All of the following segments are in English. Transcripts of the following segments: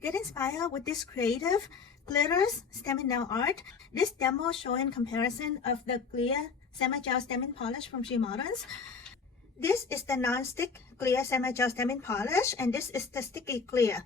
Get inspired with this creative glitters stamping nail art. This demo showing comparison of the clear semi-gel stamping polish from SheModern. This is the non-stick clear semi-gel stamping polish, and this is the sticky clear.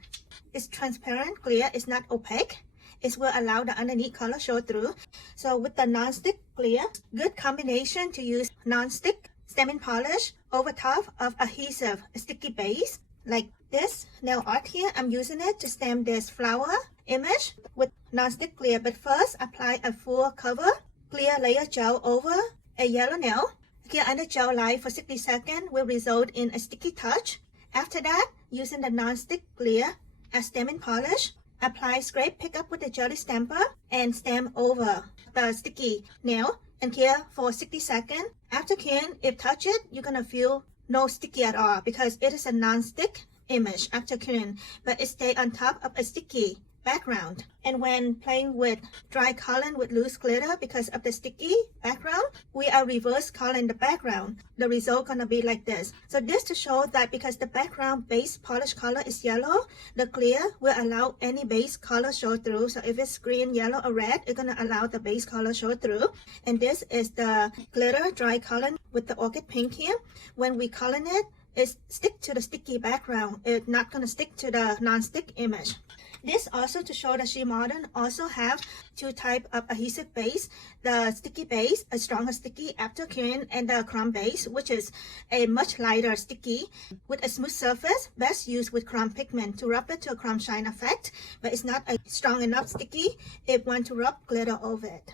It's transparent clear, it's not opaque. It will allow the underneath color show through. So with the non-stick clear, good combination to use non-stick stamping polish over top of adhesive sticky base. Like this nail art here, I'm using it to stamp this flower image with non-stick clear. But first, apply a full cover clear layer gel over a yellow nail. Here under gel light for 60 seconds will result in a sticky touch. After that, using the non-stick clear as stamping polish, apply scrape pick up with the jelly stamper and stamp over the sticky nail and cure for 60 seconds. After curing, if touch it, you're gonna feel no sticky at all because it is a non-stick image after curing, but it stays on top of a sticky background. And when playing with dry coloring with loose glitter, because of the sticky background, we are reverse coloring the background. The result gonna be like this. So this to show that because the background base polish color is yellow, the clear will allow any base color show through. So if it's green, yellow, or red, it's gonna allow the base color show through. And this is the glitter dry coloring with the orchid pink here. When we coloring it, it stick to the sticky background. It's not gonna stick to the non-stick image. This also to show that SheModern also have two type of adhesive base. The sticky base, a stronger sticky after curing, and the chrome base, which is a much lighter sticky with a smooth surface, best used with chrome pigment to rub it to a chrome shine effect, but it's not a strong enough sticky if want to rub glitter over it.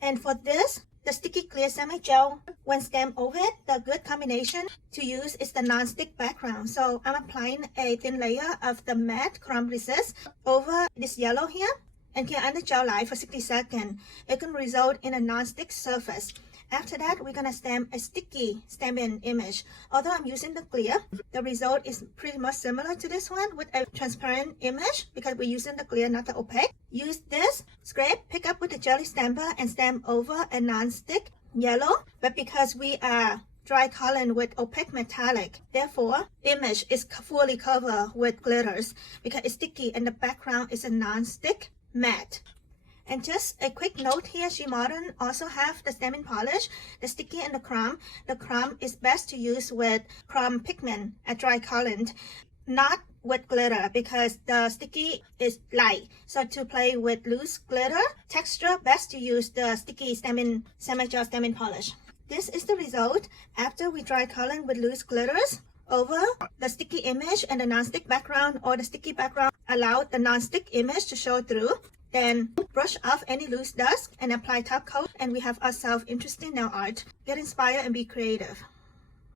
And for this, the sticky clear semi-gel, when stamped over it, the good combination to use is the non-stick background. So I'm applying a thin layer of the matte chrome resist over this yellow here and here under gel light for 60 seconds. It can result in a non-stick surface. After that, we're gonna stamp a sticky stamping image. Although I'm using the clear, the result is pretty much similar to this one with a transparent image because we're using the clear, not the opaque. Use this scrape, pick up with the jelly stamper and stamp over a non-stick yellow. But because we are dry coloring with opaque metallic, therefore image is fully covered with glitters because it's sticky and the background is a non-stick matte. And just a quick note here, SheModern also have the stamping polish, the sticky and the chrome. The chrome is best to use with chrome pigment at dry coloring, not with glitter because the sticky is light. So to play with loose glitter texture, best to use the sticky stamping semi-gel stamping polish. This is the result after we dry coloring with loose glitters over the sticky image and the non-stick background, or the sticky background allow the non-stick image to show through. Then brush off any loose dust and apply top coat, and we have ourselves interesting nail art. Get inspired and be creative.